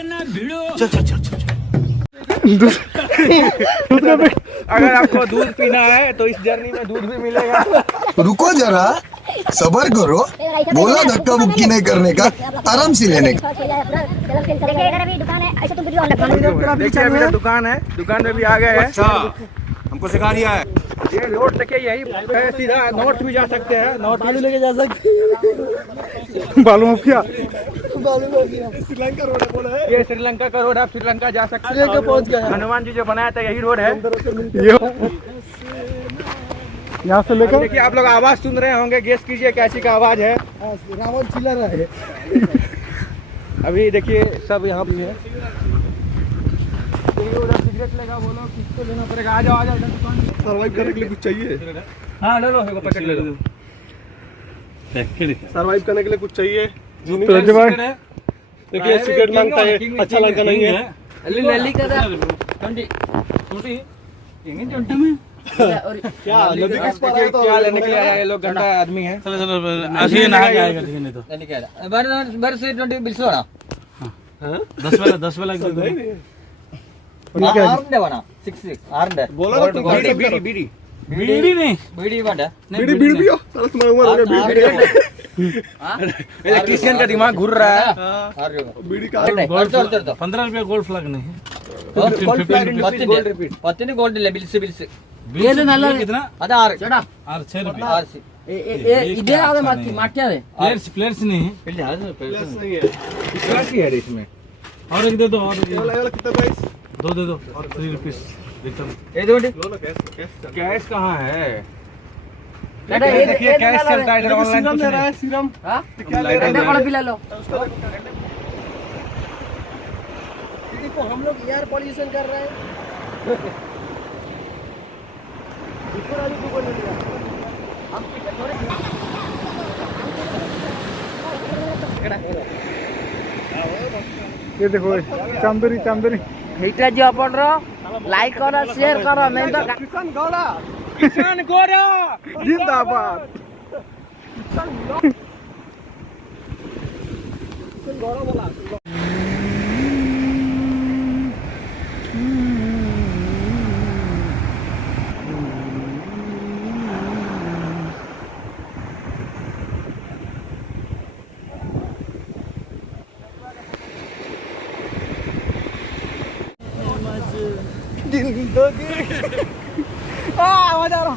चल चल चल चल। अगर आपको दूध पीना है तो इस जर्नी में दूध भी मिलेगा। रुको जरा, सबर करो। बोला धक्का मुक्की नहीं करने का, आराम से लेने का। देखिए अभी तो दुकान है, दुकान में भी आ गए हैं। अच्छा, हमको सिखा दिया है। ये रोड देखिए यही है, सीधा नॉर्थ भी जा सकते हैं, नॉर्थ भी लेके जा सकते हैं। मालूम हो क्या? श्रीलंका रोड है बोला है। ये श्रीलंका का रोड है, आप श्रीलंका जा सकते हैं। श्रीलंका पहुंच गए। हनुमान जी जो बनाया था यही रोड है। यहाँ से लेकर देखिए आप लोग आवाज सुन रहे होंगे, गेस कीजिए कैसी का आवाज है। रावण चिल्ला रहा है। अभी देखिए सब यहाँ भी है। उधर सिगरेट लेगा, बोलो किसको लेना पड़ेगा। आ जाओ आ जाओ दुकान। सर्वाइव करने के लिए कुछ चाहिए? हाँ ले लो, पैकेट ले लो। सर्वाइव करने के लिए कुछ चाहिए? देखिए सिगरेट मांगता है, अच्छा लगता नहीं है। क्या नदी किस पर आया? क्या लेने के लिए आया ये लोग? गंदा आदमी है। चलो चलो, ऐसे ही नहा के आएगा नहीं तो। 10 वाला बोला ना तुम गाड़ी बीड़ी बीड़ी बीड़ी नहीं, बीड़ी बीड़ी पियो। साला तुम्हारी उम्र हो गई बीड़ी इलेक्ट्रिशियन का दिमाग घूर रहा है। बीड़ी का 15 रुपया गोल्ड फ्लैग नहीं है। कितना? आर और 6 रुपया। इधर आवे माटिया रे प्लेयर्स नहीं है। प्लस नहीं है। कितना की है इसमें? और एक दे दो, और ये वाला कितना प्राइस? 2 दे दो और 3 रुपीस। ये दो लो ना कैश कैश कहाँ है? देखिए कैश चलता है इधर, ऑनलाइन सीरम ले रहा है सीरम। हां क्या ले रहा है? बड़ा पिला लो। देखो हम लोग एयर पॉल्यूशन कर रहे हैं। ऊपर वाली को ले लिया हम थोड़े। ये देखो चांदनी चांदनी ହେଇଟା ଯେ ଆପଣ ଲାଇକ୍ କର शेयर करो नहीं तो किसान गौड़ा जिंदाबाद। मजा आ रहा।